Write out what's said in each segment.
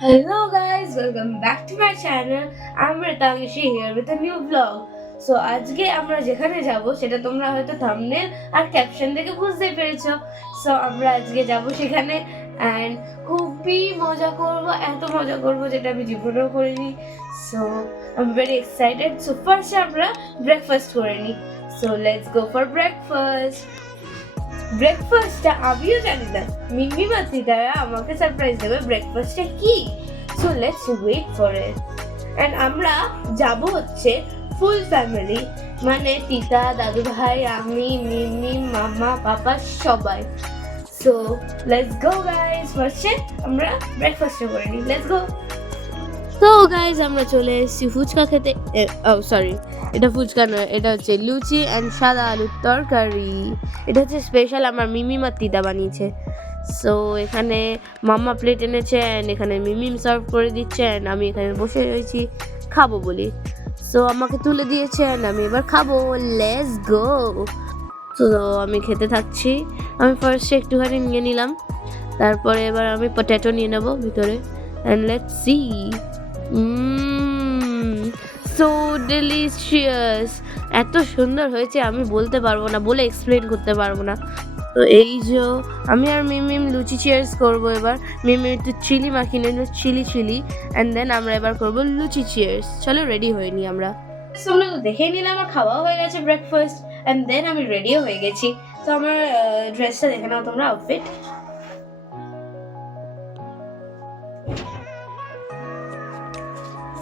Hello guys, welcome back to my channel. I'm Ritanshi here with a new vlog. So আজকে আমরা যেখানে যাব সেটা তোমরা হয়তো থাম্বনেল আর ক্যাপশন দেখে বুঝতেই পেরেছো। সো আমরা আজকে যাব সেখানে এন্ড খুবই মজা করব, এত মজা করব যেটা আমি জীবনেও করিনি। So I am very excited. So first আমরা ব্রেকফাস্ট করে নিই। So let's go for breakfast. ব্রেকফাস্টটা আমিও জানি না, মিমি মাসিদারা আমাকে সারপ্রাইজ দেবে ব্রেকফাস্টটা কি। So let's wait for it. And আমরা যাব হচ্ছে ফুল ফ্যামিলি, মানে পিতা, দাদু ভাই, আমি, মিমি, মামা, পাপা সবাই। সো লেটস গো গাইস, ফার্স্টে আমরা ব্রেকফাস্টটা করে নিই। Let's go. তো গাইজ আমরা চলে এসেছি ফুচকা খেতে। সরি, এটা ফুচকা নয়, এটা হচ্ছে লুচি অ্যান্ড সাদা আলুর তরকারি। এটা হচ্ছে স্পেশাল আমার মিমিমা দিদা বানিয়েছে। সো এখানে মাম্মা প্লেট এনেছে অ্যান্ড এখানে মিমিম সার্ভ করে দিচ্ছে অ্যান্ড আমি এখানে বসে রয়েছি খাবো বলি। সো আমাকে তুলে দিয়েছে অ্যান্ড আমি এবার খাবো। Let's go. তো আমি খেতে থাকছি। আমি ফার্স্টে একটুখানি নিয়ে নিলাম, তারপরে এবার আমি পটেটো নিয়ে নেবো ভিতরে and let's see. So delicious, এত সুন্দর হয়েছে আমি বলতে পারবো না, বলে এক্সপ্লেন করতে পারবো না। তো এই যে আমি আর মিমিম লুচি চিয়ার্স করবো এবার। মিমি একটু চিলি মাখিয়ে নিল, চিলি অ্যান্ড দেন আমরা এবার করবো লুচি চিয়ার্স। চলো রেডি হয়ে নিই আমরা। তোমরা তো দেখেই নিলাম আমার খাওয়াও হয়ে গেছে ব্রেকফাস্ট অ্যান্ড দেন আমি রেডিও হয়ে গেছি। তো আমার ড্রেসটা দেখে নাও তোমরা, আউটফিট।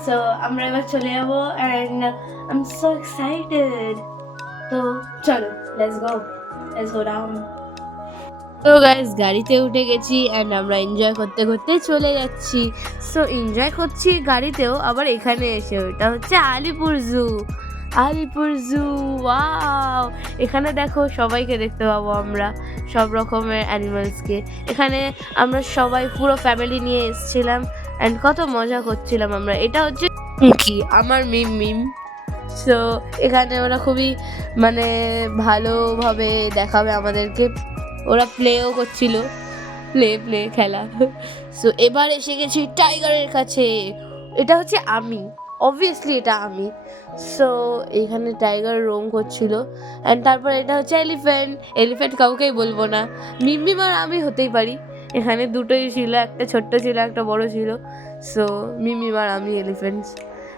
সো আমরা এবার চলে যাবো and I am so excited. তো চলো লেটস গো ডাউন। তো গাইস গাড়িতে উঠে গেছি অ্যান্ড আমরা এনজয় করতে করতে চলে যাচ্ছি। সো এনজয় করছি গাড়িতেও, আবার এখানে এসে ওটা হচ্ছে আলিপুর জু। ওয়াও, এখানে দেখো সবাইকে দেখতে পাবো আমরা, সব রকমের অ্যানিমালসকে। এখানে আমরা সবাই পুরো ফ্যামিলি নিয়ে এসেছিলাম অ্যান্ড কত মজা করছিলাম আমরা। এটা হচ্ছে কি আমার মিম। সো এখানে ওরা খুবই মানে ভালোভাবে দেখাবে আমাদেরকে, ওরা প্লেও করছিল, প্লে খেলা। সো এবার এসে গেছি টাইগারের কাছে। এটা হচ্ছে আমি, অবভিয়াসলি এটা আমি। সো এখানে টাইগার রোম করছিল অ্যান্ড তারপর এটা হচ্ছে এলিফ্যান্ট কাউকেই বলবো না, মিমিম আর আমি হতেই পারি। এখানে দুটোই ছিল, একটা ছোট্ট ছিল একটা বড় ছিল। সো মিমিম আর আমি এলিফ্যান্টস।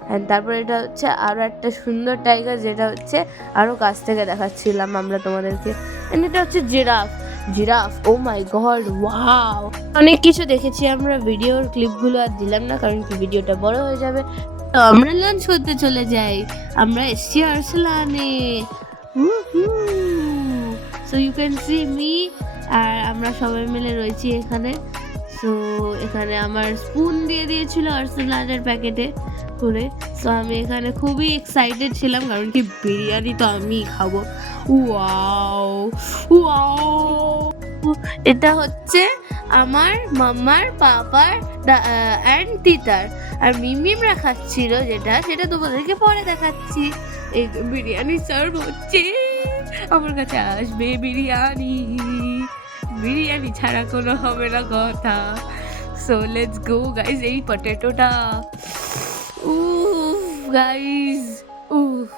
অ্যান্ড তারপর এটা হচ্ছে আরও একটা সুন্দর টাইগার, যেটা হচ্ছে আরও কাছ থেকে দেখাচ্ছিলাম আমরা তোমাদেরকে। অ্যান্ড এটা হচ্ছে জিরাফ। ও মাই গড, ওয়াও। অনেক কিছু দেখেছি আমরা, ভিডিওর ক্লিপগুলো আর দিলাম না কারণ কি ভিডিওটা বড় হয়ে যাবে। তো আমরা লাঞ্চ করতে চলে যাই। আমরা এসছি আর্সেলানে। So you can see me, আর আমরা সবাই মিলে রয়েছি এখানে। সো এখানে আমার স্পুন দিয়ে দিয়েছিল আর্সেলানের প্যাকেটে করে। সো আমি এখানে খুবই এক্সাইটেড ছিলাম কারণ কি বিরিয়ানি তো আমি খাবো। Wow wow. এটা হচ্ছে আমার মাম্মার, পাপার অ্যান্ড তিতার, আর মিমিমরা খাচ্ছিল সেটা তোমাদেরকে পরে দেখাচ্ছি। এই বিরিয়ানি সার্ভ হচ্ছে, আমার কাছে আসবে বিরিয়ানি ছাড়া কোনো হবে না কথা। So let's go guys. এই পটেটোটা, উফ গাইজ, উফ।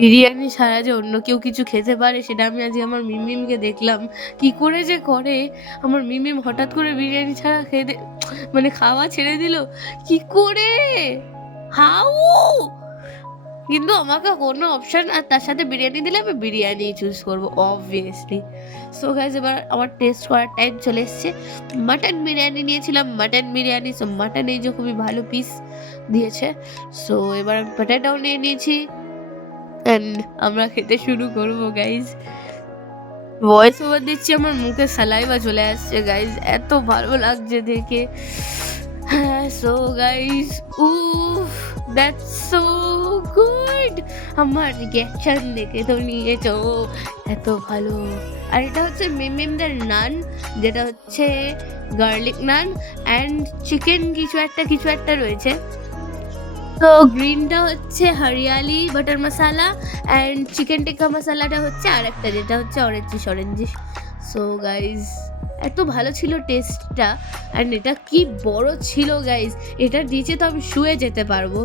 বিরিয়ানি ছাড়া যে অন্য কেউ কিছু খেতে পারে সেটা আমি আজকে আমার মিমিমকে দেখলাম কি করে যে করে। আমার মিমিম হঠাৎ করে বিরিয়ানি ছাড়া মানে খাওয়া ছেড়ে দিল কি করে, হাউ। কিন্তু আমাকে কোনো অপশন আর তার সাথে বিরিয়ানি দিলে আমি বিরিয়ানি চুজ করবো অবভিয়াসলি। সো গাইজ এবার আমার টেস্ট করার টাইম চলে এসছে। মাটন বিরিয়ানি নিয়েছিলাম, সো মাটন এই যে খুবই ভালো পিস দিয়েছে। সো এবার আমি পটেটোও নিয়ে নিয়েছি অ্যান্ড আমরা খেতে শুরু করবো গাইজ। ভয়েস ওভার দিচ্ছি, আমার মুখে সালাইভা চলে আসছে গাইজ, এত ভালো লাগছে দেখে। হ্যাঁ, সো গাইজ, উফ, দ্যাটস সো গুড। আমার রিয়াকশন দেখে তো নিয়েছো, এত ভালো। আর এটা হচ্ছে মিমিমদের নান, যেটা হচ্ছে গার্লিক নান অ্যান্ড চিকেন কিছু একটা রয়েছে। তো গ্রিনটা হচ্ছে হরিয়ালি butter masala and chicken tikka মশালাটা হচ্ছে আর একটা, যেটা হচ্ছে অরেঞ্জিশ। সো গাইজ এত ভালো ছিল টেস্টটা। অ্যান্ড এটা কি বড় ছিল গাইস, এটার নিচে তো আমি শুয়ে যেতে পারবো।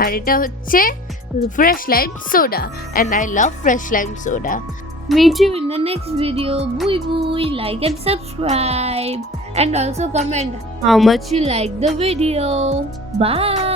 আর এটা হচ্ছে fresh lime soda, and I love fresh lime soda. Meet you in the next video. Bye bye. Like and subscribe. And also comment how much you like the video. Bye.